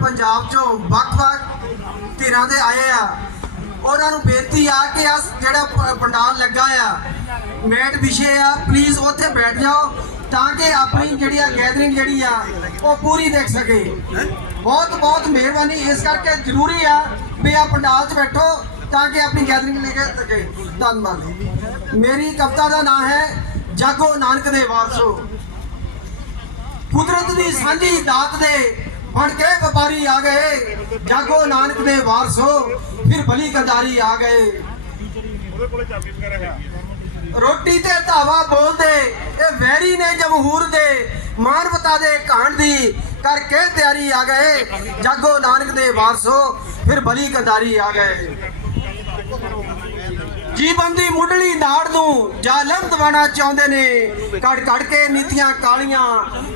ਪੰਜਾਬ ਚੋਂ ਵੱਖ-ਵੱਖ ਧਿਰਾਂ ਦੇ ਆਏ ਆ। ਉਹਨਾਂ ਨੂੰ ਬੇਨਤੀ ਆ ਕਿ ਆ ਜਿਹੜਾ ਪੰਡਾਲ ਲੱਗਾ ਆ, ਮੇਟ ਵਿਸ਼ੇ ਆ ਪਲੀਜ਼ ਉੱਥੇ ਬੈਠ ਜਾਓ। ਤਾਂ ਕਿ ਆਪਣੀ ਜਿਹੜੀ ਆ ਗੈਦਰਿੰਗ ਜਿਹੜੀ ਆ, ਉਹ ਪੂਰੀ ਦੇਖ ਸਕੇ। ਬਹੁਤ ਬਹੁਤ ਮਿਹਰਬਾਨੀ। ਇਸ ਕਰਕੇ ਜ਼ਰੂਰੀ ਆ ਵੀ ਆ ਪੰਡਾਲ 'ਚ ਬੈਠੋ ਤਾਂ ਕਿ ਆਪਣੀ ਗੈਦਰਿੰਗ ਲੈ ਕੇ ਸਕੇ। ਧੰਨਵਾਦ। ਮੇਰੀ ਕਵਿਤਾ ਦਾ ਨਾਮ ਹੈ, ਜਾਗੋ ਨਾਨਕ ਦੇ ਵਾਰਸੋ। ਕੁਦਰਤ ਦੀ ਸਾਂਝੀ ਦਾਤ ਦੇ ਬਣ ਕੇ ਵਪਾਰੀ ਆ ਗਏ। ਜਾਗੋ ਨਾਨਕ ਦੇ ਵਾਰਸੋ। ਫਿਰ ਬਲੀ ਕੰਦਾਰੀ ਆ ਗਏ। ਰੋਟੀ ਤੇ ਧਾਵਾ ਬੋਲਦੇ ਇਹ ਵੈਰੀ ਨੇ ਜਮਹੂਰ ਦੇ ਮਾਨਵਤਾ ਦੇ ਕਾਂਡ ਦੀ ਕਰਕੇ ਤਿਆਰੀ ਆ ਗਏ। ਜਾਗੋ ਨਾਨਕ ਦੇ ਵਾਰਸੋ, ਫਿਰ ਬਲੀ ਕੰਦਾਰੀ ਆ ਗਏ। ਜੀਵਨ ਦੀ ਮੁੱਢਲੀ ਨਾੜ ਨੂੰ ਜ਼ਾਲਮ ਦਵਾਣਾ ਚਾਹੁੰਦੇ ਨੇ। ਕੜ ਕੜ ਕੇ ਨੀਤੀਆਂ ਕਾਲੀਆਂ,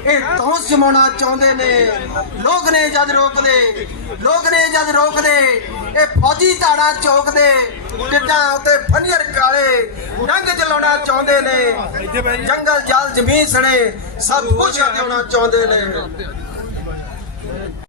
ਇਹ ਤੌਂਸ ਸਮਾਉਣਾ ਚਾਹੁੰਦੇ ਨੇ। ਲੋਕ ਨੇ ਜਦ ਰੋਕਦੇ, ਲੋਕ ਨੇ ਜਦ ਰੋਕਦੇ, ਇਹ ਫੌਜੀ ਧਾੜਾ ਚੌਕਦੇ ਟਿੱਡਾਂ ਉਤੇ ਫਨੀਅਰ ਕਾਲੇ ਰੰਗ ਜਲਾਉਣਾ ਚਾਹੁੰਦੇ ਨੇ ਜੰਗਲ ਜਲ ਜ਼ਮੀਨ ਸਣੇ ਸਭ ਕੁਝ ਹਟਾਉਣਾ ਚਾਹੁੰਦੇ ਨੇ।